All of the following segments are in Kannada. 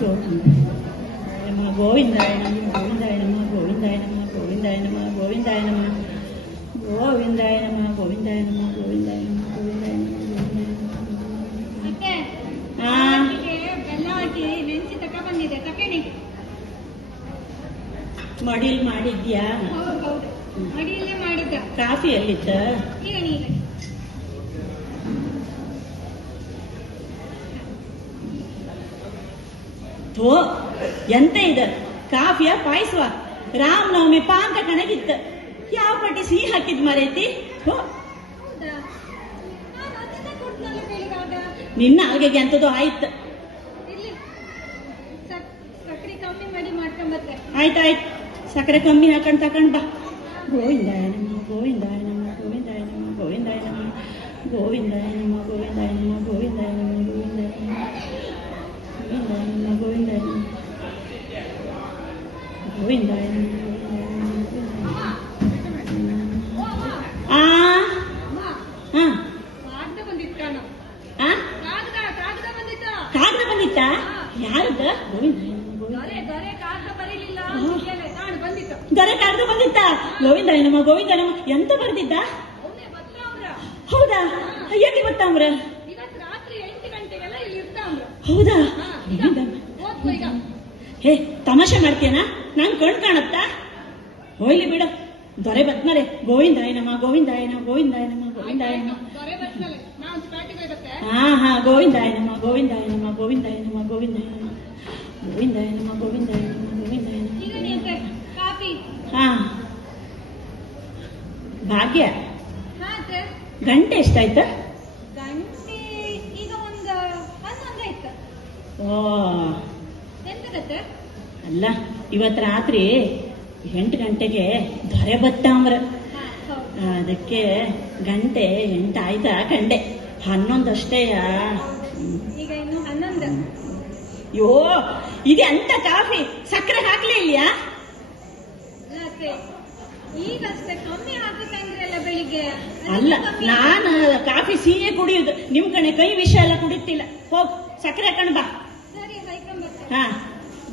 ಗೋವಿಂದಾಯ ನಮಃ ಗೋವಿಂದಾಯ ನಮಃ ಗೋವಿಂದಾಯ ನಮಃ ಗೋವಿಂದಾಯ ನಮಃ ಗೋವಿಂದಾಯ ನಮಃ ಗೋವಿಂದಾಯ ನಮಃ ಗೋವಿಂದಾಯ ನಮಃ ಗೋವಿಂದಾಯ ನಮಃ ಗೋವಿಂದಾಯ ನಮಃ. ಮಡಿಲ್ ಮಾಡಿದ್ಯಾ? ಕಾಫಿ ಎಲ್ಲಿತ್ತ? ಥೋ ಎಂತ ಇದ ಕಾಫಿಯ ಪಾಯಸವ ರಾಮನವಮಿ ಪಾಂಕ ಕಣಗಿತ್ತ ಯಾವ ಪಟ್ಟಿ ಸಿಹಿ ಹಾಕಿದ್ ಮರೈತಿ. ನಿನ್ನ ಅಲ್ಗೆಗೆ ಅಂತದ್ದು ಆಯ್ತು. ಆಯ್ತಾಯ್ತು ಸಕ್ಕರೆ ಕಮ್ಮಿ ಹಾಕೊಂಡ್ ತಕೊಂಡ್ ಬಾ. ಗೋವಿಂದಾಯ ನಮಃ ಗೋವಿಂದಾಯ ನಮಃ ಗೋವಿಂದಾಯ ನಮಃ ಗೋವಿಂದಾಯ ನಮಃ ಗೋವಿಂದಾಯ ನಮಃ ಗೋವಿಂದಾಯ ನಮಃ ಗೋವಿಂದಾಯ ನಮಃ ಗೋವಿಂದಾಯ ನಮಃ ಗೋವಿಂದಾಯ ನಮಃ ಗೋವಿಂದಾಯ ನಮಃ ಕಾಗದ ಬಂದಿತ್ತ? ಯಾರದ? ದೊರೆ ಕಾಗದ ಬಂದಿತ್ತ? ಗೋವಿಂದಾಯ ನಮಃ ಗೋವಿಂದಾಯ ನಮಃ. ಎಂತ ಬರ್ದಿದ್ದ? ಹೌದಾ? ಯಾಕೆ ಗೊತ್ತಾಮ್ರ? ಹೌದಾ? ಹೇ ತಮಾಷೆ ಮಾಡ್ತೀಯನ? ನಂಗೆ ಕಣ್ ಕಾಣತ್ತ? ಹೋಯ್ಲಿ ಬಿಡ. ದೊರೆ ಬತ್ನರೆ ಗೋವಿಂದಾಯ ನಮಃ ಗೋವಿಂದಾಯ ನಮಃ ಗೋವಿಂದಾಯ ನಮಃ ಗೋವಿಂದಾಯ ನಮಃ. ಹಾ ಗೋವಿಂದಾಯ ನಮಃ ಗೋವಿಂದಾಯ ನಮಃ ಗೋವಿಂದಾಯ ನಮಃ ಗೋವಿಂದಾಯ ನಮಃ ಗೋವಿಂದಾಯ ನಮಃ ಗೋವಿಂದಾಯ ನಮಃ ಗೋವಿಂದಾಯ ನಮಃ. ಹಾ ಭಾಗ್ಯ ಗಂಟೆ ಎಷ್ಟಾಯ್ತ? ಓ ಅಲ್ಲ ಇವತ್ ರಾತ್ರಿ 8 ಗಂಟೆಗೆ ದೊರೆ ಬತ್ತಾಮ್ರ. ಅದಕ್ಕೆ ಗಂಟೆ 8 ಆಯ್ತಾ ಕಂಡೆ. 11 ಅಷ್ಟೇಯ. ಯೋ ಇದೆ ಅಂತ ಕಾಫಿ ಸಕ್ಕರೆ ಹಾಕ್ಲೇ ಇಲ್ಯಾ? ಅಲ್ಲ ನಾನು ಕಾಫಿ ಸಿಹಿ ಕುಡಿಯುದು, ನಿಮ್ ಕಣೆ ಕೈ ವಿಷ ಎಲ್ಲ ಕುಡಿತಿಲ್ಲ. ಹೋಗ್ ಸಕ್ಕರೆ ಹಾಕೊಂಡ್ ಬಾ. ಹಾ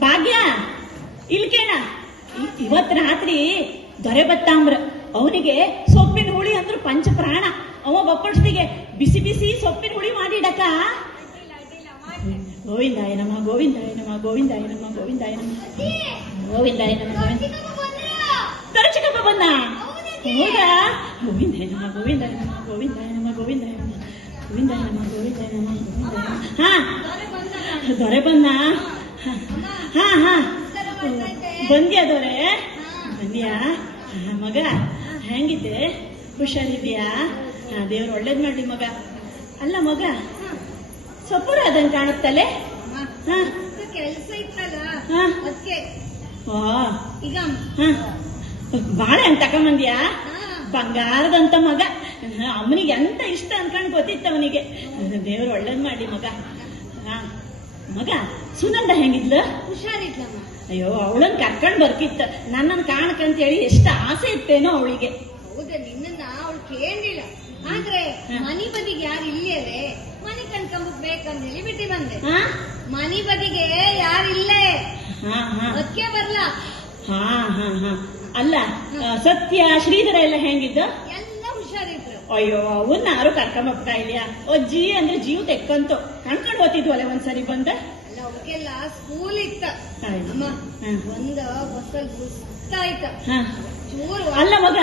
ಭಾಗ್ಯ ಇಲ್ಕೇಣ ಇವತ್ ರಾತ್ರಿ ದೊರೆ ಬತ್ತಾಮ್ರ. ಅವನಿಗೆ ಸೊಪ್ಪಿನ ಹುಳಿ ಅಂದ್ರು ಪಂಚ ಪ್ರಾಣ. ಅವ ಬಪ್ಪಷ್ಟಿಗೆ ಬಿಸಿ ಬಿಸಿ ಸೊಪ್ಪಿನ ಹುಳಿ ಮಾಡಿಡಕ. ಗೋವಿಂದಾಯ ನಮಃ ಗೋವಿಂದಾಯ ನಮಃ ಗೋವಿಂದಾಯ ನಮಃ ಗೋವಿಂದಾಯ ನಮಃ ಗೋವಿಂದಾಯ ನಮಃ. ದೊರೆ ಚಿಕ್ಕಪ್ಪ ಬಂದ? ಹೌದಾ? ಗೋವಿಂದಾಯ ನಮಃ ಗೋವಿಂದಾಯ ನಮಃ ಗೋವಿಂದಾಯ ನಮಃ ಗೋವಿಂದಾಯ ನಮಃ ಗೋವಿಂದಾಯ ನಮಃ ಗೋವಿಂದಾಯ ನಮಃ ಗೋವಿಂದಾಯ. ಹಾ ದೊರೆ ಬಂದ? ಹಾ ಹಾ ಬಂದ್ಯಾ ದೊರೆ? ಬಂದ್ಯಾ? ಮಗ ಹೆಂಗಿದ್ದೆ? ಹುಷಾರಿದ್ಯಾ? ದೇವ್ರು ಒಳ್ಳೇದ್ ಮಾಡ್ಲಿ ಮಗ. ಅಲ್ಲ ಮಗ ಸಪೂರ ಅದಂಗ್ ಕಾಣುತ್ತಲೆ. ಕೆಲಸ ಇತ್ತಲ್ಲ ಬಾಳೆ ಅಂತ ತಕೊಂಬಂದ್ಯಾ? ಬಂಗಾರದಂತ ಮಗ. ಅಮ್ಮನಿಗೆ ಎಂತ ಇಷ್ಟ ಅನ್ಕೊಂಡ್ ಗೊತ್ತಿತ್ತು ಅವನಿಗೆ. ದೇವ್ರು ಒಳ್ಳೇದ್ ಮಾಡಿ ಮಗ. ಮಗ ಸುನಂದ ಹೆಂಗಿದ್ಲು? ಹುಷಾರಿದ್ಲಮ್ಮ. ಅಯ್ಯೋ ಅವಳನ್ ಕರ್ಕೊಂಡ್ ಬರ್ಕಿತ್ತ. ನನ್ನನ್ ಕಾಣಕಂತೇಳಿ ಎಷ್ಟು ಆಸೆ ಇತ್ತೇನೋ ಅವಳಿಗೆ. ಹೌದಾ? ನಿನ್ನ ಅವಳು ಕೇಳಿಲ್ಲ. ಆದ್ರೆ ಮನಿ ಬದಿಗೆ ಯಾರು ಇಲ್ಲೇ ಮನಿ ಕಣ್ಕೊಂಬಕ್ ಬೇಕಂತ ಹೇಳಿ ಬಿಟ್ಟಿ ಬಂದೆ. ಮನಿ ಬದಿಗೆ ಯಾರಿಲ್ಲೇ ಅದಕ್ಕೆ ಬರ್ಲ. ಹಾ ಹಾ ಹಾ ಅಲ್ಲ ಸತ್ಯ ಶ್ರೀಧರ ಎಲ್ಲ ಹೆಂಗಿದ್ದ? ಎಲ್ಲ ಹುಷಾರಿದ್ರು. ಅಯ್ಯೋ ಅವನ್ನ ಯಾರು ಕರ್ಕೊಂಬರ್ತಾ ಇಲ್ಯಾ? ಅಜ್ಜಿ ಅಂದ್ರೆ ಜೀವ ತೆಕ್ಕಂತು ಕಣ್ಕೊಂಡ್ ಓದ್ತಿದ್ವಲ್ಲ ಒಂದ್ಸರಿ ಬಂದ. ಅಲ್ಲ ಅವಕ್ಕೆಲ್ಲ ಸ್ಕೂಲ್ ಇತ್ತ ಅಮ್ಮ. ಒಂದ ಬಸ್ಸಲ್ಲಿ ಸುಸ್ತಾಯ್ತ ಚೂರು. ಅಲ್ಲ ಮಗ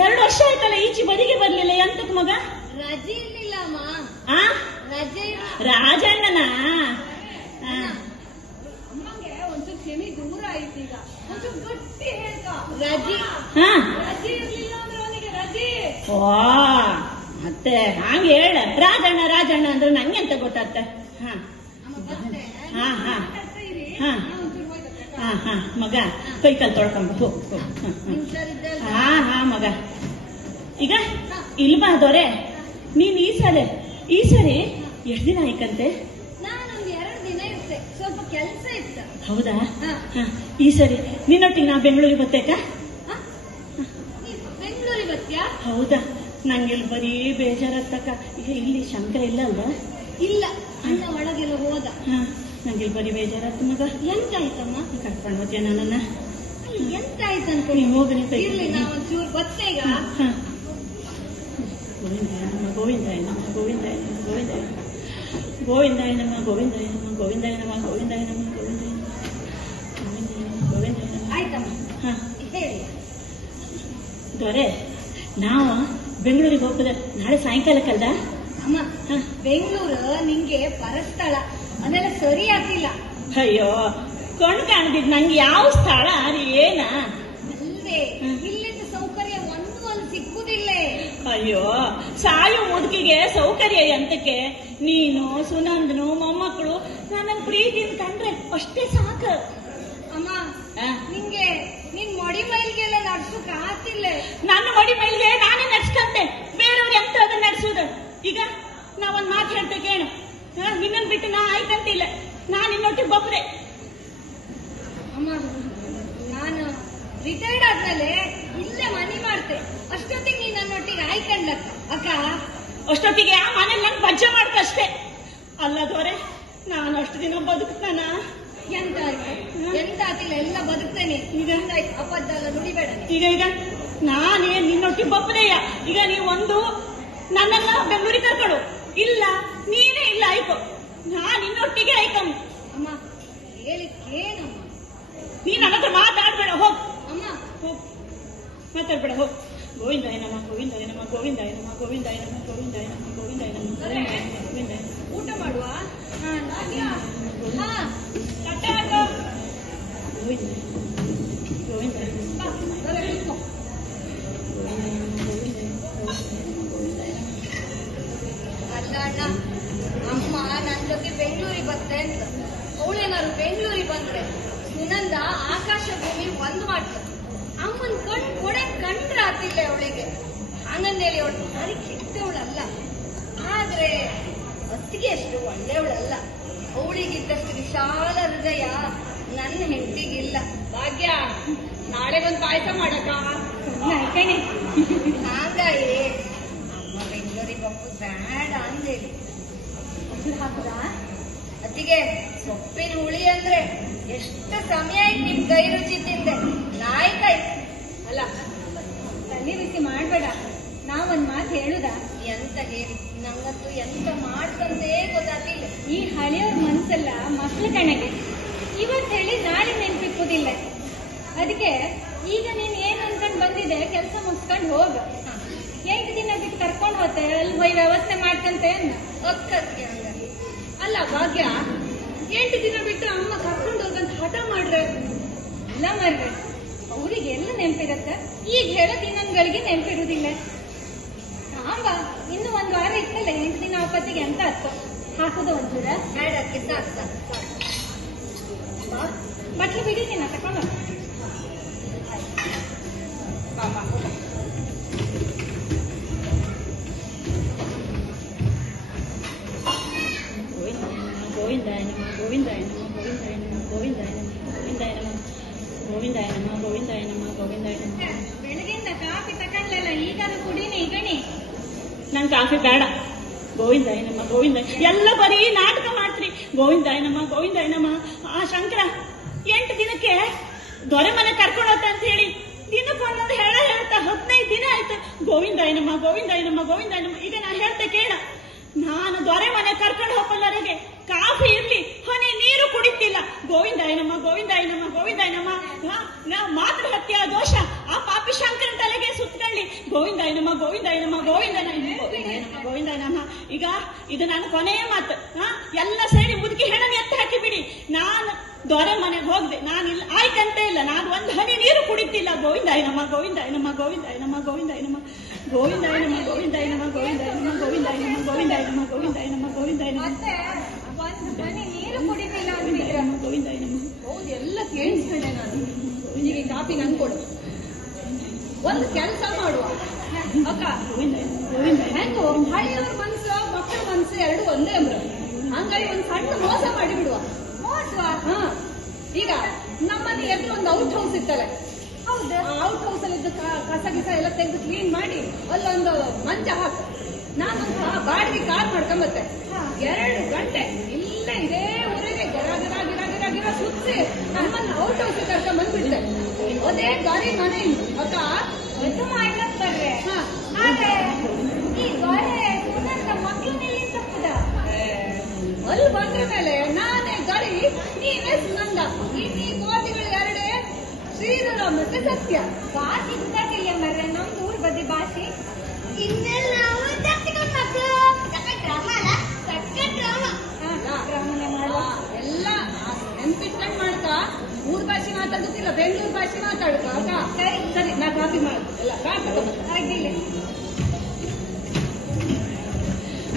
2 ವರ್ಷ ಆಯ್ತಲ್ಲ ಈಚೆ ಬದಿಗೆ ಬರ್ಲಿಲ್ಲ. ಎಂತಕ್ ಮಗ? ರಜೆ ಇರ್ಲಿಲ್ಲ ಅಮ್ಮ. ರಜೆ ರಾಜಣ್ಣನ ಅಮ್ಮಂಗೆ ಒಂಚೂರು ಕ್ಷಮಿ ದೂರ ಆಯ್ತು. ಈಗ ಒಂಚೂರು ಗಟ್ಟಿ ಹೇಳ್ಕ ರಜೆ. ರಜೆ ಇರ್ಲಿಲ್ಲ ಅಂದ್ರೆ ಅವನಿಗೆ ರಜೆ. ಓ ಮತ್ತೆ ಹಾಗೆ ಹೇಳ. ರಾಜಣ್ಣ ರಾಜಣ್ಣ ಅಂದ್ರೆ ನಂಗೆ ಅಂತ ಗೊತ್ತಾಗ್ತ. ಹಾ ಹಾ ಹಾ ಹಾ ಹಾ ಹಾ ಮಗ ಕೈ ಕಾಲು ತೊಳ್ಕೊಂಬ. ಹಾ ಹಾ ಮಗ ಈಗ ಇಲ್ಬಾ ದೊರೆ. ನೀನ್ ಈ ಸರಿ ಎಷ್ಟು ದಿನ ಆಯ್ಕಂತೆ? ನಾನೊಂದು 2 ದಿನ ಇರ್ತೆ, ಸ್ವಲ್ಪ ಕೆಲಸ ಇತ್ತು. ಹೌದಾ? ಈ ಸರಿ ನಿನ್ನೊಟ್ಟಿಗೆ ನಾ ಬೆಂಗಳೂರಿಗೆ ಬರ್ತೇಕ? ಬೆಂಗಳೂರಿಗೆ ಬರ್ತೀಯಾ? ಹೌದಾ? ನಂಗೆ ಇಲ್ಲಿ ಬರೀ ಬೇಜಾರತ್ತಕ್ಕ. ಈಗ ಇಲ್ಲಿ ಶಂಕರ ಇಲ್ಲ ಅಲ್ವಾ? ಇಲ್ಲ ಅಣ್ಣ ಒಳಗೆಲ್ಲ ಹೋದ. ನಂಗೆ ಬರೀ ಬೇಜಾರಾಯ್ತು ಮಗ. ಎಂತಾಯ್ತಮ್ಮ? ಕರ್ಕೊಂಡು ಹೋದ್ಯಾ ನನ್ನನ್ನ? ಎಂತಾಯ್ತು ಅನ್ಕೊಂಡು ನೀನು ಹೋಗಿ ಇರ್ಲಿ, ನಾವು ಒಂಚೂರು ಬತ್ತೇಗ. ಗೋವಿಂದಾಯ ನಮ ಗೋವಿಂದಾಯ ನಮ ಗೋವಿಂದಾಯ ನಮ ಗೋವಿಂದಾಯ ಗೋವಿಂದಾಯ ನಮ ಗೋವಿಂದಾಯ ನಮ ಗೋವಿಂದಾಯ ನಮ ಗೋವಿಂದಾಯ ನಮ ಗೋವಿಂದಾಯ ಗೋವಿಂದಾಯ ನಮ. ಆಯ್ತಮ್ಮ, ಹೇಳಿ. ದೊರೆ, ನಾವು ಬೆಂಗಳೂರಿಗೆ ಹೋಗ್ತದೆ ನಾಳೆ ಸಾಯಂಕಾಲಕ್ಕಲ್ದ? ಅಮ್ಮ, ಬೆಂಗಳೂರು ನಿಂಗೆ ಪರಸ್ಥಳ, ಅದೆಲ್ಲ ಸರಿ ಆಗ್ತಿಲ್ಲ. ಅಯ್ಯೋ, ಕಣ್ ಕಾಣ್ದಿದ್ ನಂಗೆ ಯಾವ ಸ್ಥಳ ಅದು ಏನ? ಅಲ್ಲದೆ ಇಲ್ಲಿಂದ ಸೌಕರ್ಯ ಒಂದು ಸಿಕ್ಕುದಿಲ್ಲ. ಅಯ್ಯೋ, ಸಾಯು ಮುದುಕಿಗೆ ಸೌಕರ್ಯ ಎಂತಕ್ಕೆ? ನೀನು, ಸುನಂದನು, ಮೊಮ್ಮಕ್ಕಳು ನನ್ನ ಪ್ರೀತಿಯಿಂದ ಕಂಡ್ರೆ ಅಷ್ಟೇ ಸಾಕು. ಅಮ್ಮ, ನಿಂಗೆ ನಿನ್ ಮೊಡಿ ಮೈಲ್ಗೆಲ್ಲ ನಡ್ಸಕ್ ಆಗ್ತಿಲ್ಲ. ನನ್ನ ಮೊಡಿ ಮೈಲ್ಗೆ ನಾನೇ ನಡ್ಸ್ಕಂತೆ, ಬೇರೆಯವ್ರು ಎಂತ ಅದನ್ನ ನಡ್ಸುದು? ಈಗ ನಾವೊಂದ್ ಮಾತು ಹೇಳ್ತೆ ಕೇಳು, ನಿನ್ನನ್ ಬಿಟ್ಟು ನಾ ಆಯ್ತಂತಿಲ್ಲ, ನಾನ್ ನಿನ್ನೊಟ್ಟಿಗೆ ಬೊಬ್ರೆ. ಅಮ್ಮ, ನಾನು ರಿಟೈರ್ಡ್ ಆದ್ಮೇಲೆ ಇಲ್ಲೇ ಮನೆ ಮಾಡ್ತೆ, ಅಷ್ಟೊತ್ತಿಗೆ ನೀನ್ ನನ್ನೊಟ್ಟಿಗೆ ಆಯ್ಕಂಡ್ಲಕ್ಕ ಅಕ್ಕ. ಅಷ್ಟೊತ್ತಿಗೆ ಆ ಮನೇಲಿ ನನ್ ಬಜ್ಜ ಮಾಡ್ಕಷ್ಟೇ. ಅಲ್ಲದವರೆ, ನಾನು ಅಷ್ಟು ದಿನ ಬದುಕ್ತಾನ? ಎಂತ ಆತಿಲ್ಲ, ಎಲ್ಲ ಬದುಕ್ತೇನೆ. ಈಗ ಅಪದ್ಧ ಎಲ್ಲ ನುಡಿಬೇಡ. ಈಗ ನಾನೇ ನಿನ್ನೊಟ್ಟಿಗೆ ಬೊಬ್ಬರೆಯ. ಈಗ ನೀವೊಂದು ನನ್ನೆಲ್ಲ ಬೆಂಗಳೂರಿಗೆ ಕರ್ಕೊಡು, ಇಲ್ಲ ನೀನೇ ಇಲ್ಲ ಆಯ್ತು, ನಾನ್ ನಿನ್ನೊಟ್ಟಿಗೆ ಆಯ್ಕಮ್ಮ. ಅಮ್ಮ, ಹೇಳಿಕೇನಮ್ಮ? ನೀನ್ ನನ್ನ ಹತ್ರ ಮಾತಾಡ್ಬೇಡ, ಹೋಗ್. ಅಮ್ಮ, ಹೋಗ್, ಮಾತಾಡ್ಬೇಡ, ಹೋಗ್. ಗೋವಿಂದಾಯ ನಮ ಗೋವಿಂದಾಯ ನಮ ಗೋವಿಂದಾಯ ನಮ ಗೋವಿಂದಾಯ ನಮ ಗೋವಿಂದಾಯ ನಮ ಗೋವಿಂದಾಯ ನಮ ಗೋವಿಂದಾಯ. ಊಟ ಮಾಡುವ. ಅಲ್ಲ ಅಣ್ಣ, ಅಮ್ಮ ನನ್ ಜೊತೆ ಬೆಂಗಳೂರಿಗೆ ಬರ್ತೇ ಅಂತ. ಅವಳೇನಾದ್ರು ಬೆಂಗಳೂರಿಗೆ ಬಂದ್ರೆ ಸುನಂದ ಆಕಾಶ ಭೂಮಿ ಒಂದ್ ಮಾಡ್ತಾರೆ. ಅಮ್ಮನ್ ಕೊಡೆ ಕಂಡ್ರೆ ಆತಿಲ್ಲ ಅವಳಿಗೆ. ಹಂಗಂದೇಳಿ ಅವಳು ಭಾರಿ ಕೆಟ್ಟವಳಲ್ಲ, ಆದ್ರೆ ಅತ್ತಿಗೆ ಅಷ್ಟು ಒಳ್ಳೆಯವಳಲ್ಲ. ಅವಳಿಗಿದ್ದಷ್ಟು ವಿಶಾಲ ಹೃದಯ ನನ್ನ ಹೆಂಡತಿಗಿಲ್ಲ. ಭಾಗ್ಯ, ನಾಳೆ ಬಂದು ಪಾಯಸ ಮಾಡಕ? ಹಾಗಾಗಿ ಅಮ್ಮ ಬೆಂಗಳೂರಿಗೆ ಒಪ್ಪು ಬೇಡ ಅಂದೇಳಿ ಹಾಕುದ. ಅತ್ತಿಗೆ ಸೊಪ್ಪಿನ ಹುಳಿ ಅಂದ್ರೆ ಎಷ್ಟು ಸಮಯ ಆಯ್ತು ನಿಮ್ ಕೈ ರುಚಿ ತಿಂದೆ. ನಾಯ್ಕಾಯ್ತು ಅಲ್ಲ, ತಲೆ ಬಿಸಿ ಮಾಡ್ಬೇಡ. ನಾವೊಂದ್ ಮಾತು ಹೇಳುದ? ಎಂತ ಹೇಳಿ? ನಂಗಂತೂ ಎಂತ ಮಾಡ್ತಂದೇ ಗೊತ್ತಾಗ್ತಿಲ್ಲ. ಈ ಹಳೆಯವ್ರ ಮನ್ಸೆಲ್ಲ ಮಕ್ಳ ಕಣಗೆ, ಇವತ್ತು ಹೇಳಿ ನಾಳೆ ನೆನ್ಪಿಕ್ಕುದಿಲ್ಲ. ಅದಕ್ಕೆ ಈಗ ನೀನ್ ಏನ್ ಅನ್ಕೊಂಡ್ ಬಂದಿದೆ, ಕೆಲಸ ಮುಗಿಸ್ಕೊಂಡು ಹೋಗ. 8 ದಿನ ಬಿಟ್ಟು ಕರ್ಕೊಂಡು ಹೋಗ್ತೆ, ಅಲ್ಲಿ ಹೋಗಿ ವ್ಯವಸ್ಥೆ ಮಾಡ್ಕಂತೆ ಅನ್ನ ಒಕ್ಕಕ್ಕೆ. ಅಲ್ಲ ಭಾಗ್ಯ, 8 ದಿನ ಬಿಟ್ಟು ಅಮ್ಮ ಕರ್ಕೊಂಡು ಹೋಗಂತ ಹಠ ಮಾಡ್ರೆ ಎಲ್ಲ ಮಾಡ್ರೆ ಅವ್ರಿಗೆ ಎಲ್ಲ ನೆನಪಿರತ್ತ. ಈಗ ಹೇಳೋ ದಿನಗಳಿಗೆ ನೆನಪಿರುವುದಿಲ್ಲ. ಆಂಬ ಇನ್ನು 1 ವಾರ ಇತ್ತಲ್ಲ, 8 ದಿನ ಆಪತ್ತಿಗೆ ಅಂತ ಅರ್ಥ ಹಾಕುದು ಒಂಚೂರ ಹೇಳಕ್ಕೆ ಸಾಕು. ಬಟ್ಲು ಬಿಡಿದೀನ ತಕೊಂಡು ಗೋವಿಂದಾಯ ನಮ ಗೋವಿಂದಾಯ ನಮ ಗೋವಿಂದಾಯ ನಮ ಗೋವಿಂದಾಯ ನಮ ಗೋವಿಂದಾಯ ನಮ ಗೋವಿಂದಾಯ ನಮ ಗೋವಿಂದಾಯ ನಮ ಗೋವಿಂದಾಯ ನಮ. ಬೆಳಗ್ಗೆಯಿಂದ ಕಾಫಿ ತಕೊಂಡ್ಲಲ್ಲ, ಈಗ ಕುಡೀನಿ ಗಣಿ. ನಂಗೆ ಕಾಫಿ ಬೇಡ. ಗೋವಿಂದಾಯ ನಮ ಗೋವಿಂದಾಯ. ಎಲ್ಲ ಬರೀ ನಾಟಕ ಮಾಡ್ತ್ರಿ. ಗೋವಿಂದಾಯ ನಮ ಗೋವಿಂದಾಯ ನಮ. ಆ ಶಂಕರ 8 ದಿನಕ್ಕೆ ದೊರೆ ಮನೆ ಕರ್ಕೊಂಡು ಹೋಗ್ತ ಅಂತ ಹೇಳಿ ದಿನಕ್ಕೊಂದೊಂದು ಹೇಳ್ತಾ 15 ದಿನ ಆಯ್ತು. ಗೋವಿಂದಾಯ ನಮ ಗೋವಿಂದಾಯ ನಮ ಗೋವಿಂದಾಯ ನಮ. ಈಗ ನಾ ಹೇಳ್ತೆ ಕೇಳ, ನಾನು ದೊರೆ ಮನೆ ಕರ್ಕೊಂಡು ಹೋಗಲ್ಲವರೆಗೆ ಕಾಫಿ ಇರ್ಲಿ, ಹೊನೆ ನೀರು ಕುಡಿತಿಲ್ಲ. ಗೋವಿಂದಾಯ ನಮ ಗೋವಿಂದಾಯ ನಮ ಗೋವಿಂದಾಯ ನಮ. ಮಾತೃ ಹತ್ಯೆ ದೋಷ ಆ ಪಾಪಿ ಶಂಕರನ ತಲೆಗೆ ಸುತ್ತಕೊಳ್ಳಿ. ಗೋವಿಂದಾಯ ನಮ ಗೋವಿಂದಾಯ ನಮ ಗೋವಿಂದಾಯ ನಮ ಗೋವಿಂದಾಯ ನಮ ಗೋವಿಂದಾಯ ನಮ. ಈಗ ಇದು ನನ್ನ ಕೊನೆಯ ಮಾತು. ಎಲ್ಲ ಸೇರಿ ಮುದುಕಿ ಹೆಣನ ಎತ್ತ ಹಾಕಿ ಬಿಡಿ. ನಾನು ದೊರೆ ಮನೆಗೆ ಹೋಗ್ದೆ, ನಾನಿಲ್ಲ ಆಯ್ತಂತ ಇಲ್ಲ, ನಾನು 1 ಹನಿ ನೀರು ಕುಡಿತಿಲ್ಲ. ಗೋವಿಂದಾಯ ನಮ ಗೋವಿಂದಾಯ ನಮ ಗೋವಿಂದಾಯ ನಮ ಗೋವಿಂದಾಯ ನಮ ಗೋವಿಂದಾಯ ನಮ ಗೋವಿಂದಾಯ ನಮ ಗೋವಿಂದಾಯ ನಮ ಗೋವಿಂದಾಯ ನಮ ಗೋವಿಂದಾಯ ನಮ ಗೋವಿಂದಾಯ ನಮ ಗೋವಿಂದಾಯ ನಮ. ನೀರು ಕುಡಿತಿಲ್ಲ ಗೋವಿಂದಾಯ ನಮ. ಹೌದು, ಎಲ್ಲ ಕೇಳಿಸ್ಕೊಂಡೆ ನಾನು. ಈಗ ಕಾಫಿ ನಂಗೆ ಕೊಡು. ಒಂದು ಕೆಲಸ ಮಾಡುವ ಅಕ್ಕ, ಹೆಂಗು ಹಳೆಯವ್ರ ಮನ್ಸು ಮಕ್ಕಳ ಮನ್ಸು ಎರಡು ಒಂದೇ ಅಂದ್ರು. ಹಂಗಾಗಿ ಒಂದ್ ಸಣ್ಣ ಮೋಸ ಮಾಡಿಬಿಡುವ. ಮೋಸ? ಈಗ ನಮ್ಮನೆ ಎದುರು ಒಂದು ಔಟ್ ಹೌಸ್ ಇತ್ತಲ್ಲ, ಔಟ್ ಹೌಸ್ ಅಲ್ಲಿ ಕಸ ಗಿಸ ಎಲ್ಲ ತೆಗೆದು ಕ್ಲೀನ್ ಮಾಡಿ ಅಲ್ಲೊಂದು ಮಂಚ ಹಾಕು. ನಾನೊಂದು ಬಾಡಿಗೆ ಕಾರ್ ಮಾಡ್ಕೊಂಬತ್ತೆ. 2 ಗಂಟೆ ಇಲ್ಲ ಇದೇ ಊರಿಗೆ ಗಿರ ಗಿರ ಗಿರ ಗಿರ ಗಿರ ಸುತ್ತಿ ನಮ್ಮನ್ನ ಔಟ್ ಹೌಸ್ ಕರ್ಕೊಂಡ್ ಬಂದ್ಬಿಡ್ತೆ. ಅದೇ ಗಾಡಿ ಮನೆ ಅಕ್ಕ ಇದು ಮಾಡ್ಲಕ್ ಬರ್ರೆ ಅಲ್ಲಿ ಬಂದ್ರ ಮೇಲೆ ನಾನೇ ಗಡಿ, ನೀವೇ ಸುನಂದ. ಇನ್ನೀ ಕೋತಿಗಳು 2 ಶ್ರೀಧರ ಮತ್ತೆ ಸತ್ಯ. ಭಾಷೆ ಗೊತ್ತಾಗಿಲ್ಲ ಮರ್ರೆ, ನಮ್ದು ಊರ್ ಬದಿ ಭಾಷೆ. ಇನ್ನೆಲ್ಲ ಎಲ್ಲ ನೆನ್ಪಿಟ್ಕೊಂಡ್ ಮಾಡ್ಕ. ಊರ್ ಭಾಷೆ ಮಾತಾಡುತ್ತಿಲ್ಲ, ಬೆಂಗಳೂರು ಭಾಷೆ ಮಾತಾಡ್ಕ. ಸರಿ ಸರಿ, ನಾ ಕಾಫಿ ಮಾಡು. ಎಲ್ಲ ಆಗಿಲ್ಲ.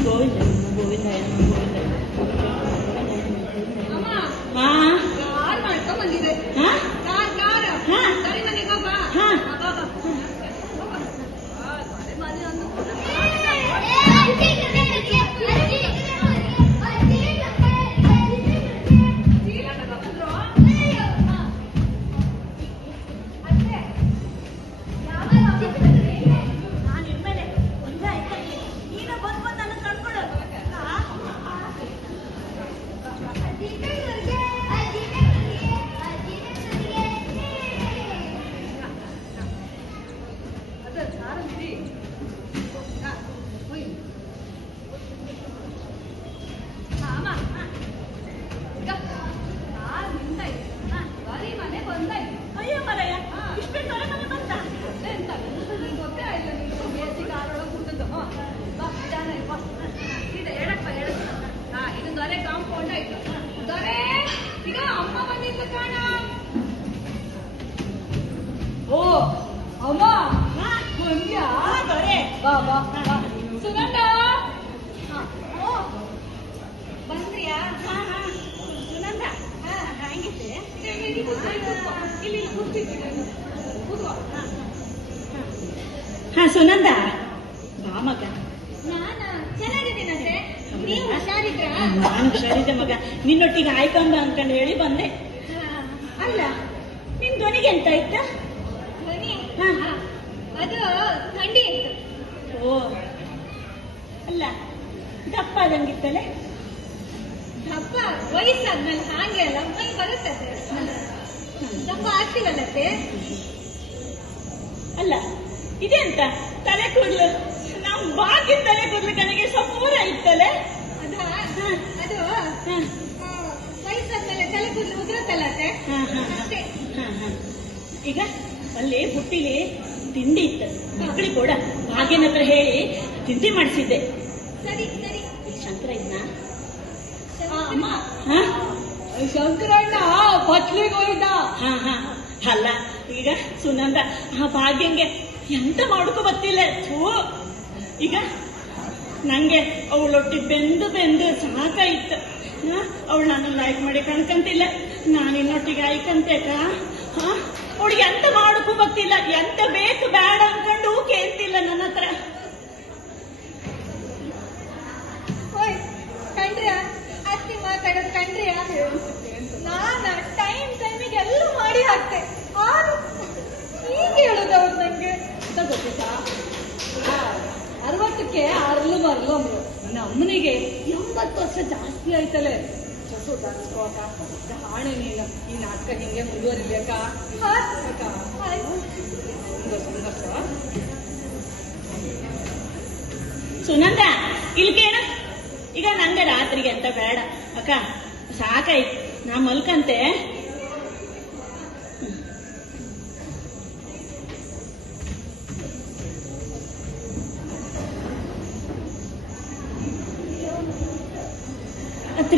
ಗೋವಿಂದ ಗೋವಿಂದ ಗೋವಿಂದ. ಅಮ್ಮ ಹಾ ಕಾರ್ ಮಾಡ್ಕೊಂಡ್ ಬಂದಿದೆ. ಕಾರ್ ಸರಿ ಮನೆಗೆ ಹೋಗ. ಓ ಅಮ್ಮ ಬಂದ್ಯಾ? ಬಾ ಬಾ ಸುಗಂಧ ಬಂದ್ರಿಯಾ? ಸುನಂದ ಹೆಂಗಿದ್ದೆ? ಇಲ್ಲಿ ಹಾ ಸುನಂದ ಬಾ ಮಗ. ನಾನು ಚೆನ್ನಾಗಿದ್ದೀನಂತೆ, ನೀವು ಹುಷಾರಿದ್ರ? ನಾನು ಹುಷಾರಿದ್ದೆ ಮಗ, ನಿನ್ನೊಟ್ಟಿಗೆ ಆಯ್ಕೊಂಬ ಅನ್ಕೊಂಡು ಹೇಳಿ ಬಂದೆ. ಅಲ್ಲ ನಿನ್ ಧ್ವನಿಗೆ ಎಂತ ಇತ್ತ? ಅದು ಥಂಡಿ ಇತ್ತು. ಓ ಅಲ್ಲ ದಪ್ಪ ಆದಂಗಿತ್ತಲೆ? ದಪ್ಪ ವಯಸ್ಸಾದ್ಮೇಲೆ ಹಾಗೆ ಅಲ್ಲ, ಮೈ ಬರುತ್ತದೆ. ದಪ್ಪ ಆಗ್ತೀವಲ್ಲತ್ತೆ. ಅಲ್ಲ ಇದೆಂತ ತಲೆ ಕೂದಲು? ನಮ್ ಬಾಕಿ ತಲೆ ಕೂದಲು ಕಡೆಗೆ ಸಪೂರ ಇತ್ತಲೆ. ಅದು ವಯಸ್ಸಾದ್ಮೇಲೆ ತಲೆ ಕೂದಲು ಉದುರುತ್ತಲ್ಲತ್ತೆ. ಈಗ ಅಲ್ಲಿ ಹುಟ್ಟಿಲಿ ತಿಂಡಿ ಇತ್ತು, ಮಕ್ಕಳಿಗೆ ಕೂಡ ಭಾಗ್ಯನ ಹತ್ರ ಹೇಳಿ ತಿಂಡಿ ಮಾಡಿಸಿದ್ದೆ. ಸರಿ ಸರಿ. ಶಂಕರ ಇದ್ನ? ಶಂಕರಣ್ಣ ಬಟ್ಲಿಗೆ ಹೋಯ್ದ. ಅಲ್ಲ ಈಗ ಸುನಂದ ಆ ಭಾಗ್ಯಂಗೆ ಎಂತ ಮಾಡ್ಕೊ ಗೊತ್ತಿಲ್ಲ. ಈಗ ನಂಗೆ ಅವಳೊಟ್ಟಿ ಬೆಂದು ಬೆಂದು ಸಾಕಾಯ್ತು. ಅವಳು ನಾನು ಲೈಕ್ ಮಾಡಿ ಕಣ್ಕಂತಿಲ್ಲ, ನಾನು ಇನ್ನೊಟ್ಟಿಗೆ ಆಯ್ಕಂತೇಕ. ಅವಳಿಗೆ ಎಂತ ಮಾಡಕ್ಕೂ ಗೊತ್ತಿಲ್ಲ, ಎಂತ ಬೇಕು ಬೇಡ ಅನ್ಕೊಂಡು ಕೇಳ್ತಿಲ್ಲ ನನ್ನ ಹತ್ರ. ಕಂಡ್ರಿಯ ಅತ್ತಿ ಮಾತಾಡೋದು ಕಂಡ್ರಿಯ? ನಾನ ಟೈಮಿಗೆ ಎಲ್ಲ ಮಾಡಿ ಹಾಕ್ತೆ. ಈಗ ಹೇಳುದು ಅವ್ರು ನಂಗೆ ಗೊತ್ತಿತ್ತಾ? 60ಕ್ಕೆ ಅರ್ಲು ಬರ್ಲು ಅಂದ್ರು. ನನ್ನ ಅಮ್ಮನಿಗೆ 80 ವರ್ಷ ಜಾಸ್ತಿ ಆಯ್ತಲೆ. ಹಾಣೆ ನೀನು ಈ ನಾಟಕ ಹಿಂಗೆ ಮುಂದುವರಿಬೇಕಾ? ಸುನಂದ ಇಲ್ಲಿ ಕೇಳ. ಈಗ ನಂಗೆ ರಾತ್ರಿಗೆ ಅಂತ ಬೇಡ ಅಕ್ಕ, ಸಾಕಾಯ್ತು, ನಾ ಮಲ್ಕಂತೆ.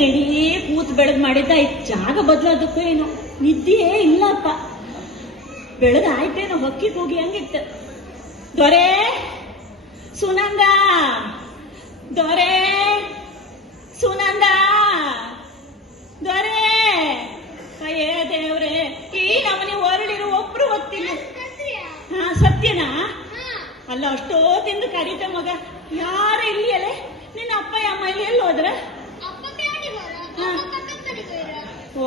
ರೆಡಿಯೇ ಕೂತ್ ಬೆಳಗ್ ಮಾಡಿದ್ದಾಯ್ತು. ಜಾಗ ಬದಲಾದಕ್ಕೂ ಏನೋ ನಿದ್ದೆಯೇ ಇಲ್ಲಪ್ಪ. ಬೆಳಗ್ ಆಯ್ತೇನೋ ಹೊಕ್ಕಿಗೆ ಹೋಗಿ ಹಂಗಿತ್ತು. ದೊರೆ ಸುನಂದ, ದೊರೆ ಸುನಂದ, ದೊರೆ. ಅಯ್ಯೇ ದೇವ್ರೆ, ಈ ನಮ್ಮನೆ ಹೊರಳಿರೋ ಒಬ್ರು ಗೊತ್ತಿಲ್ಲ. ಸತ್ಯನಾ? ಅಲ್ಲ ಅಷ್ಟೋತಿಂದ ಕರೀತ ಮಗ, ಯಾರು ಇಲ್ಲಿ ಅಲ್ಲೇ? ನಿನ್ನ ಅಪ್ಪ ಅಮ್ಮ ಇಲ್ಲಿ ಎಲ್ಲಿ ಹೋದ್ರ? ಓ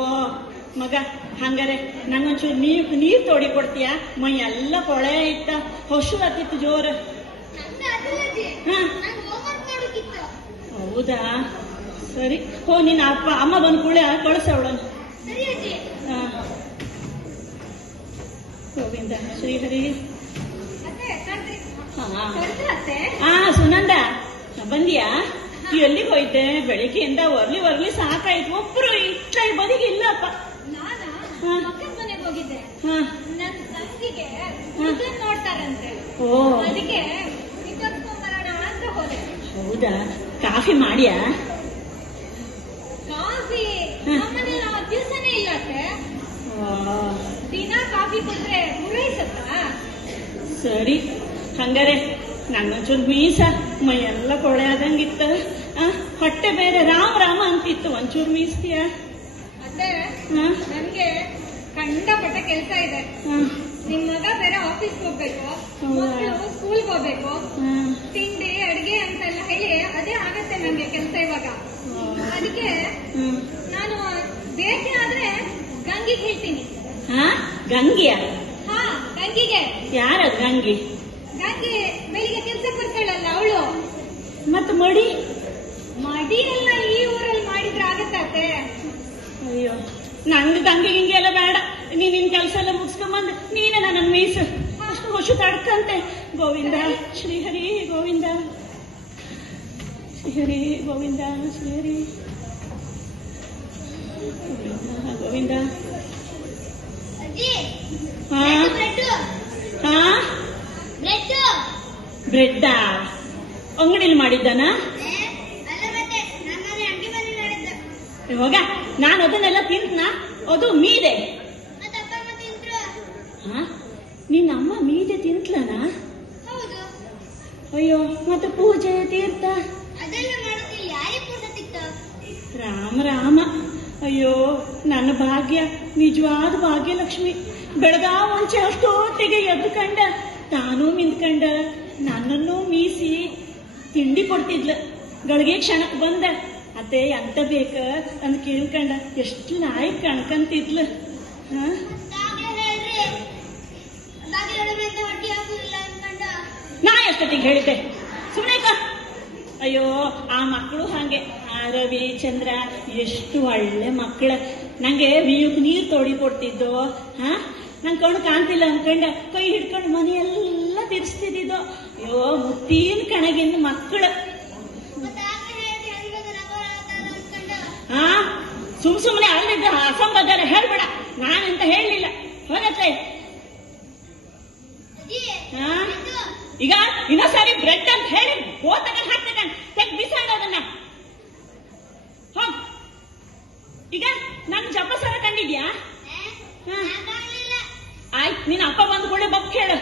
ಮಗ ಹಂಗಾರೆ ನಂಗೊಂಚೂರು ನೀರ್ ತೋಡಿ ಕೊಡ್ತೀಯಾ? ಮೈ ಎಲ್ಲ ಕೊಳೆ ಇತ್ತ, ಹೊಸು ಹತ್ತಿತ್ತು ಜೋರು. ಹಾ ಹೌದಾ, ಸರಿ. ನಿನ್ನ ಅಮ್ಮ ಬಂದ್ ಕೂಳೆ ಕಳಿಸ ಅವಳನ್ನು. ಗೋವಿಂದ ಶ್ರೀಹರಿ. ಸುನಂದ ಬಂದಿಯಾ? ಎಲ್ಲಿಗೆ ಹೋಯ್ತೆ? ಬೆಳಿಗ್ಗೆಯಿಂದ ವರ್ಲಿ ಸಾಕಾಯ್ತು. ಒಬ್ರು ಇಟ್ಲ ಬದಿಗೆ ಇಲ್ಲಪ್ಪ. ಮನೆಗೆ ಹೋಗಿದ್ದೆ, ನನ್ನ ತಂಗಿಗೆ ನೋಡ್ತಾರಂತೆ, ಓ ಅದಕ್ಕೆ ಬರೋಣ ಅಂತ ಹೋದೆ. ಹೌದಾ, ಕಾಫಿ ಮಾಡಿಯಾ? ಕಾಫಿ ನಮ್ಮನೆ ದಿವಸನೇ ಇಲ್ಲ ದಿನ ಕಾಫಿ ಕೊಟ್ರೆ ಪೂರೈಸತ್ತ? ಸರಿ, ಹಂಗಾರೆ ನನ್ನೊಂಚೂರು ಮೀಸ, ಮೈ ಎಲ್ಲ ಕೊಳೆ ಆದಂಗಿತ್ತ, ಹೊಟ್ಟೆ ಬೇರೆ ರಾಮ ಅಂತಿತ್ತು. ಒಂಚೂರು ಮೀಸ್ತೀಯ? ಅದೇ ನನ್ಗೆ ಕಂಡಪಟ್ಟ ಕೆಲ್ಸ ಇದೆ. ನಿಮ್ ಮಗ ಬೇರೆ ಆಫೀಸ್ಗೆ ಹೋಗ್ಬೇಕು, ಮಕ್ಕಳು ಸ್ಕೂಲ್ಗೆ ಹೋಗ್ಬೇಕು, ತಿಂಡಿ ಅಡ್ಗೆ ಅಂತೆಲ್ಲ ಹೇಳಿ ಅದೇ ಆಗತ್ತೆ ನಂಗೆ ಕೆಲ್ಸ ಇವಾಗ. ಅದಕ್ಕೆ ನಾನು ಬೇಕೆ ಆದ್ರೆ ಗಂಗಿಗೆ ಹೇಳ್ತೀನಿ. ಗಂಗಿಯ? ಹಾ, ಗಂಗಿಗೆ. ಯಾರದು ಗಂಗಿ? ಗಂಗಿ ಬೆಳಿಗ್ಗೆ ಕೆಲ್ಸಕ್ಕೆ ಬರ್ತಾಳಲ್ಲ ಅವಳು. ಮತ್ತೆ ಮಡಿ ಎಲ್ಲ ಈ ಊರಲ್ಲಿ ಮಾಡಿದ್ರೆ ಆಗತ್ತೆ. ಅಯ್ಯೋ, ನಂಗೆ ಗಂಗೆ ಗಿಂಗೆ ಎಲ್ಲ ಬೇಡ. ನಿನ್ ಕೆಲಸ ಎಲ್ಲ ಮುಗಿಸ್ಕೊಂಬಂದು ನೀನೇ ನನ್ನ ಮೀಸು ಅಷ್ಟು ಹೊಸು ತಡ್ಕಂತೆ. ಗೋವಿಂದ ಶ್ರೀಹರಿ ಗೋವಿಂದ ಶ್ರೀಹರಿ ಗೋವಿಂದ ಶ್ರೀಹರಿ ಗೋವಿಂದ. ಬ್ರೆಡ್ಡಾ? ಅಂಗಡಿಲಿ ಮಾಡಿದ್ದಾನ? ಇವಾಗ ನಾನು ಅದನ್ನೆಲ್ಲ ತಿಂತನ? ಅದು ಮೀದೆ. ನಿನ್ನಮ್ಮ ಮೀದೆ ತಿಂತ್ಲನ? ಅಯ್ಯೋ, ಮತ್ತೆ ಪೂಜೆ ತೀರ್ಥ ರಾಮ. ಅಯ್ಯೋ, ನನ್ನ ಭಾಗ್ಯ, ನಿಜವಾದ ಭಾಗ್ಯಲಕ್ಷ್ಮಿ. ಬೆಳಗಾವ ಮುಂಚೆ ಅಷ್ಟೊತ್ತಿಗೆ ಎದ್ದು ಕಂಡ, ತಾನೂ ಮಿಂದ್ಕಂಡ, ನನ್ನನ್ನು ಮೀಸಿ ತಿಂಡಿ ಕೊಡ್ತಿದ್ಲ. ಗಳಿಗೆ ಕ್ಷಣಕ್ ಬಂದ, ಅತ್ತೆ ಎಂತ ಬೇಕ ಅಂತ ಕೇಳ್ಕಂಡ ಎಷ್ಟು ನಾಯಿ ಕಣ್ಕಂತಿದ್ಲ. ನಾ ಎಷ್ಟೊತ್ತಿಗೆ ಹೇಳಿದ್ದೆ? ಸುಮ್ಮನೆ. ಅಯ್ಯೋ, ಆ ಮಕ್ಕಳು ಹಾಗೆ. ರವಿ ಚಂದ್ರ ಎಷ್ಟು ಒಳ್ಳೆ ಮಕ್ಕಳ. ನಂಗೆ ವಿಯುಕ್ ನೀರ್ ತೋಡಿ ಕೊಡ್ತಿದ್ದು. ನಂಗೆ ಕಣ್ಣು ಕಾಣ್ತಿಲ್ಲ ಅನ್ಕಂಡ ಕೈ ಹಿಡ್ಕೊಂಡು ಮನೆಯೆಲ್ಲ ತಿರ್ಸ್ತಿದ್ದು. ಅಯ್ಯೋ, ಮುತ್ತಿನ ಕಣಗಿನ ಮಕ್ಕಳು. ಸುಮ್ನೆ ಅಲ್ಲಿದ್ದ ಅಸಂಬದ್ಧ ಹೇಳ್ಬೇಡ. ನಾನಂತ ಹೇಳಲಿಲ್ಲ. ಹೋಗತ್ತೆ. ಈಗ ಇನ್ನೊಂದ್ಸಾರಿ ಬ್ರೆಡ್ ಅಂತ ಹೇಳಿ ಹೋಗ್ತಾಗ ಹಾಕ್ತಾಗ ತೆಗ್ ಬಿಸಾಡ ಅದನ್ನ. ಈಗ ನನ್ ಜಪಸರ ಕಂಡಿದ್ಯಾ? ಆಯ್ತು, ನಿನ್ನ ಅಪ್ಪ ಬಂದ್ ಕೂಡ ಬಕ್ ಹೇಳು.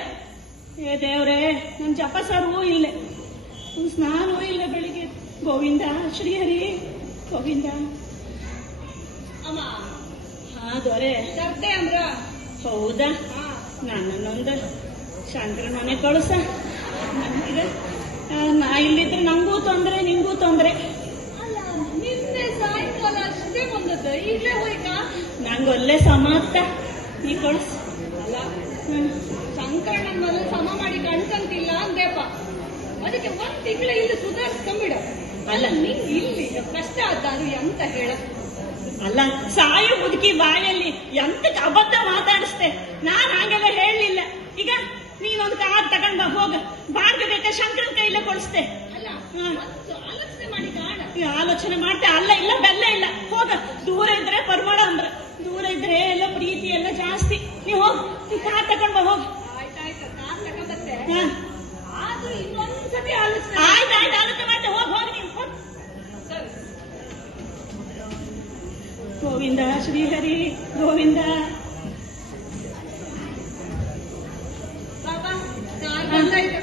ಏ ದೇವ್ರೆ, ನನ್ ಜಪಸರೂ ಇಲ್ಲ, ಸ್ನಾನವೂ ಇಲ್ಲ ಬೆಳಿಗ್ಗೆ. ಗೋವಿಂದ ಶ್ರೀಹರಿ ಗೋವಿಂದ. ಅಮ್ಮ ದೊರೆ ಅಂದ್ರ? ಹೌದಾ, ನನ್ನೊಂದು ಶಂಕರ ಮನೆ ಕಳುಸ. ನಾ ಇಲ್ಲಿದ್ರೆ ನಂಗೂ ತೊಂದ್ರೆ, ನಿಂಗೂ ತೊಂದ್ರೆ. ನಿನ್ನೆ ಸಾಯಂಕಾಲ ಅಷ್ಟೇ ಬಂದದ್ದು, ಈಗಲೇ ಹೋಯ್ತಾ? ನಂಗೊಲ್ಲೆ ಸಮಾಪ್ತ, ನೀ ಕಳ್ಸ. ಅಲ್ಲ, ಶಂಕರಣ್ಣನ ಮೊದಲು ಸಮ ಮಾಡಿ ಕಣ್ಕಂತಿಲ್ಲ ಅಂದೇಪ, ಅದಕ್ಕೆ ಒಂದ್ ತಿಂಗಳ ಇಲ್ಲಿ ಸುಧಾರಿಸ್ಕೊಂಬಿಡ. ಅಲ್ಲ, ನಿಂಗೆ ಇಲ್ಲಿ ಕಷ್ಟ ಆದ್ರು ಎಂತ ಹೇಳ? ಅಲ್ಲ, ಸಾಯು ಮುದುಕಿ ಬಾಯಲ್ಲಿ ಎಂತಕ್ಕೆ ಅಬದ್ಧ ಮಾತಾಡಿಸ್ತೆ? ನಾನ್ ಹಾಗೆಲ್ಲ ಹೇಳಲಿಲ್ಲ. ಈಗ ನೀನೊಂದು ಕಾರ್ ತಗೊಂಡ್ ಹೋಗ, ಬಾರ್ಗೆ ಬೇಕಾ ಶಂಕರನ್ ಕೈಲೇ ಕೊಡಿಸ್ತೆ. ಅಲ್ಲ, ಆಲೋಚನೆ ಮಾಡಿ ಕಾಣ. ಆಲೋಚನೆ ಮಾಡ್ತೆ. ಅಲ್ಲ ಇಲ್ಲ, ಬೆಲ್ಲ ಇಲ್ಲ. ಹೋಗ, ದೂರ ಇದ್ರೆ ಪರ್ಮಾಡ ಅಂದ್ರ, ದೂರ ಇದ್ರೆ ಎಲ್ಲ ಪ್ರೀತಿ ಎಲ್ಲ ಜಾಸ್ತಿ. ನೀವ್ ಹೋಗ್, ಕಾರ್ ತಗೊಂಡ್ ಹೋಗ. ಆಯ್ತಾಯ್ತು, ಕಾರ್ ತಗೊಂಡತ್ತೆ. ಆದ್ರೂ ಇನ್ನೊಂದ್ಸತಿ ಆಲೋಚನೆ. ಆಯ್ತು ಆಲೋಚನೆ ಮಾಡ್ತೆ. ಹೋಗಿ ನೀವು. ಗೋವಿಂದ ಶ್ರೀಹರಿ ಗೋವಿಂದ. ಬಾಬಾ, ಕಾರ್ ಬಂದಾಯ್ತು.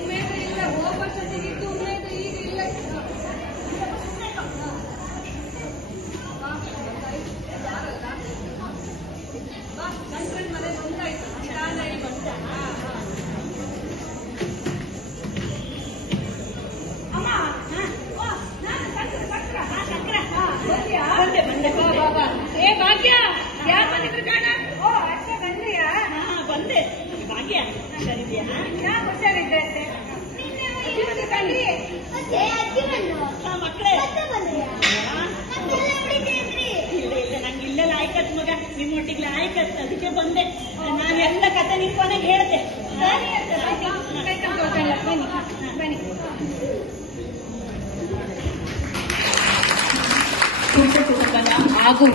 ಉಮೇದ ಇಲ್ಲ, ಹೋಗುವ ಜೊತೆಗಿದ್ದು ಉಮೇದ ಈಗ ಇಲ್ಲ. ಶಂಕರನ್ ಮನೆ ಬಂದಾಯ್ತು. ಅಮ್ಮ ಹುಷಾರಿದ್ದೆ ಮಕ್ಕಳೇ ಇಲ್ಲ ನಂಗೆ ಇಲ್ಲೆಲ್ಲ ಆಯ್ಕತ್ ಮಗ ನಿಮ್ಮೊಟ್ಟಿಗೆ ಆಯ್ಕತ್ ಅದಕ್ಕೆ ಬಂದೆ ನಾನು ಎಲ್ಲ ಕತೆ ನಿನ್ ಕೊನೆಗೆ ಹೇಳ್ತೆ ಬನ್ನಿ ಕುಟುಂಬದ ಆಗು